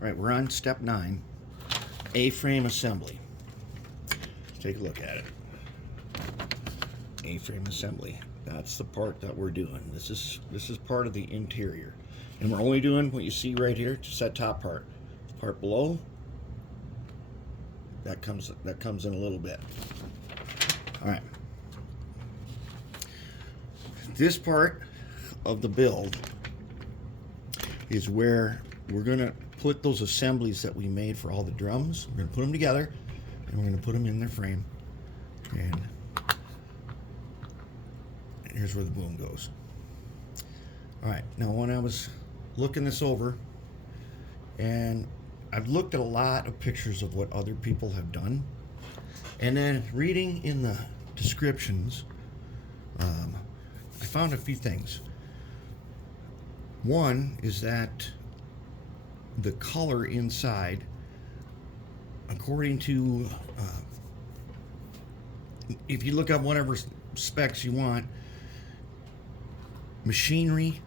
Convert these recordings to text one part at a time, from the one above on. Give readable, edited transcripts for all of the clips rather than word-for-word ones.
All right, we're on step 9, A-frame assembly. Let's take a look at it. A-frame assembly. That's the part that we're doing. This is part of the interior, and we're only doing what you see right here, just that top part. The part below, that comes in a little bit. All right. This part of the build is where we're gonna put those assemblies that we made for all the drums. We're gonna put them together, and we're gonna put them in their frame. And here's where the boom goes. All right, now when I was looking this over, and I've looked at a lot of pictures of what other people have done, and then reading in the descriptions, I found a few things. One is that the color inside, according to, if you look up whatever specs you want, machinery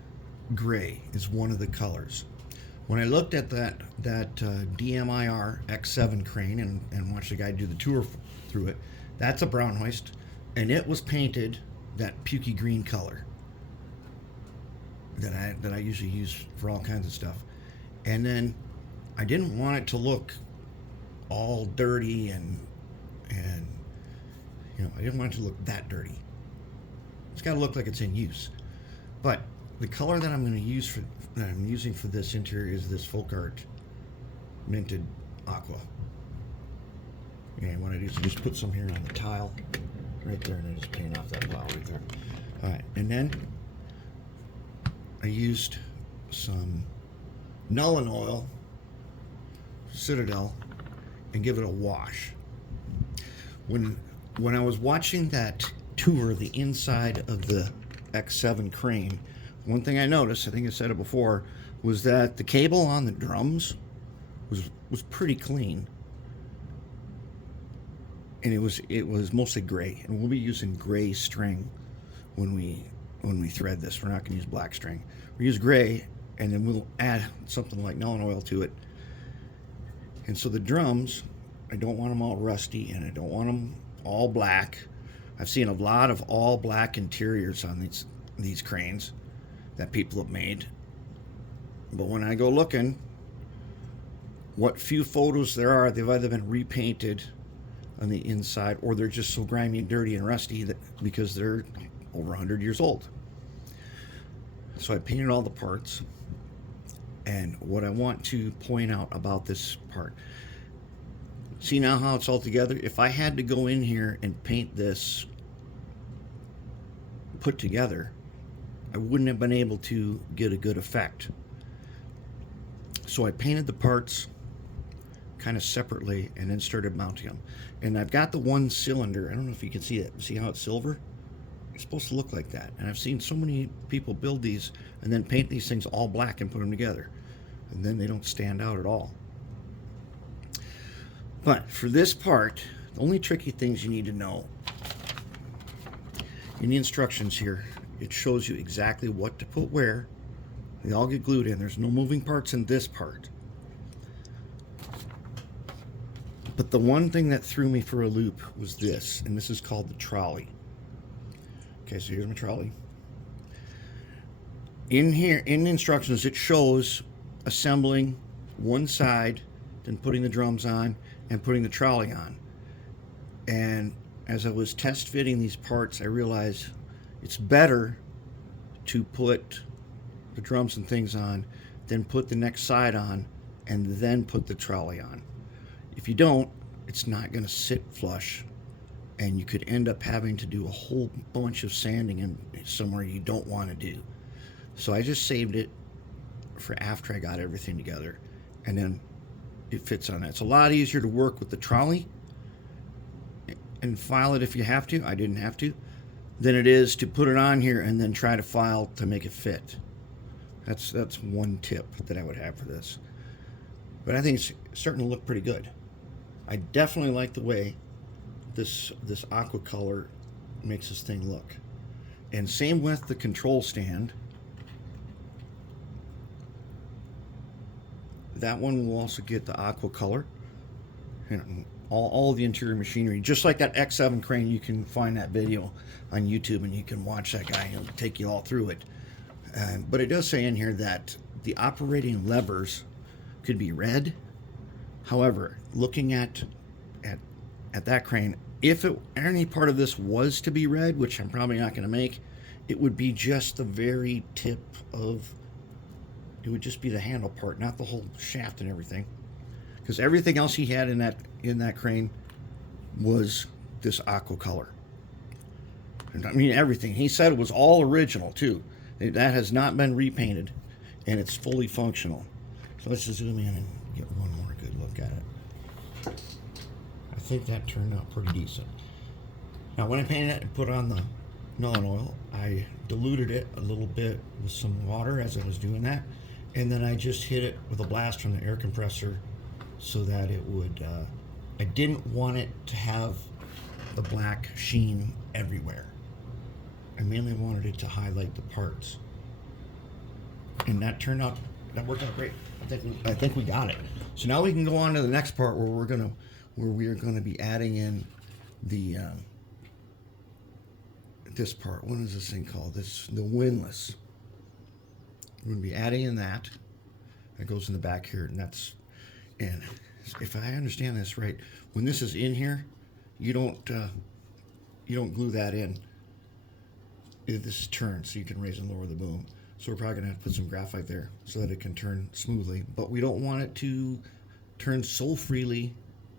gray is one of the colors. When I looked at that DMIR X7 crane and watched the guy do the tour through it, that's a brown hoist, and it was painted that pukey green color that I usually use for all kinds of stuff. And then I didn't want it to look all dirty and you know, I didn't want it to look that dirty. It's got to look like it's in use. But the color that I'm using for this interior is this folk art minted aqua. And what I do is just put some here on the tile right there, and I just paint off that plow right there. All right, and then I used some Nuln Oil Citadel and give it a wash. When I was watching that tour of the inside of the X7 crane, one thing I noticed, I think I said it before, was that the cable on the drums was pretty clean, and it was mostly gray. And we'll be using gray string when we thread this. We're not going to use black string. We use gray, and then we'll add something like Nuln Oil to it. And so the drums, I don't want them all rusty, and I don't want them all black. I've seen a lot of all black interiors on these cranes that people have made. But when I go looking, what few photos there are, they've either been repainted on the inside, or they're just so grimy and dirty and rusty that because they're over 100 years old. So I painted all the parts. And what I want to point out about this part, see now how it's all together? If I had to go in here and paint this put together, I wouldn't have been able to get a good effect. So I painted the parts kind of separately and then started mounting them. And I've got the one cylinder. I don't know if you can see it. See how it's silver? It's supposed to look like that. And I've seen so many people build these and then paint these things all black and put them together, and then they don't stand out at all. But for this part, the only tricky things you need to know, in the instructions here, it shows you exactly what to put where. They all get glued in. There's no moving parts in this part. But the one thing that threw me for a loop was this, and this is called the trolley. Okay, so here's my trolley. In here, in the instructions, it shows assembling one side, then putting the drums on, and putting the trolley on. And as I was test fitting these parts, I realized it's better to put the drums and things on, then put the next side on, and then put the trolley on. If you don't, it's not going to sit flush, and you could end up having to do a whole bunch of sanding in somewhere you don't want to do. So I just saved it for after I got everything together, and then it fits on that. It's a lot easier to work with the trolley and file it if you have to. I didn't have to. Than it is to put it on here and then try to file to make it fit. That's one tip that I would have for this. But I think it's starting to look pretty good. I definitely like the way this aqua color makes this thing look. And same with the control stand. that one will also get the aqua color. You know, all the interior machinery, just like that X7 crane. You can find that video on YouTube and you can watch that guy. He'll take you all through it. But it does say in here that the operating levers could be red. However, looking at that crane, if any part of this was to be red, which I'm probably not going to make, it would be just the very tip of, it would just be the handle part, not the whole shaft and everything. Because everything else he had in that crane was this aqua color. And I mean, everything. He said it was all original too. That has not been repainted, and it's fully functional. So let's just zoom in and get one more good look at it. I think that turned out pretty decent. Now, when I painted it and put on the Nuln oil, I diluted it a little bit with some water as I was doing that, and then I just hit it with a blast from the air compressor so that it would, I didn't want it to have the black sheen everywhere. I mainly wanted it to highlight the parts. And that worked out great. I think we got it. So now we can go on to the next part where we are gonna be adding in the this part. What is this thing called? The windlass. We're gonna be adding in that. That goes in the back here, and if I understand this right, when this is in here, you don't glue that in. This turns so you can raise and lower the boom. So we're probably gonna have to put some graphite there so that it can turn smoothly, but we don't want it to turn so freely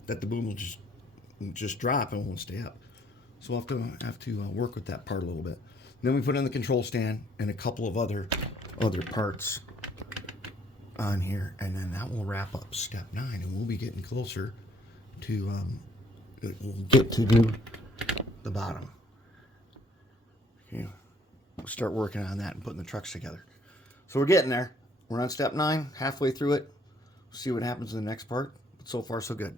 that the boom will just drop and won't stay up. So we'll have to work with that part a little bit. Then we put in the control stand and a couple of other parts on here, and then that will wrap up step 9, and we'll be getting closer to we'll get to do the bottom. Okay, we'll start working on that and putting the trucks together. So we're getting there. We're on step 9, halfway through it. We'll see what happens in the next part. But so far, so good.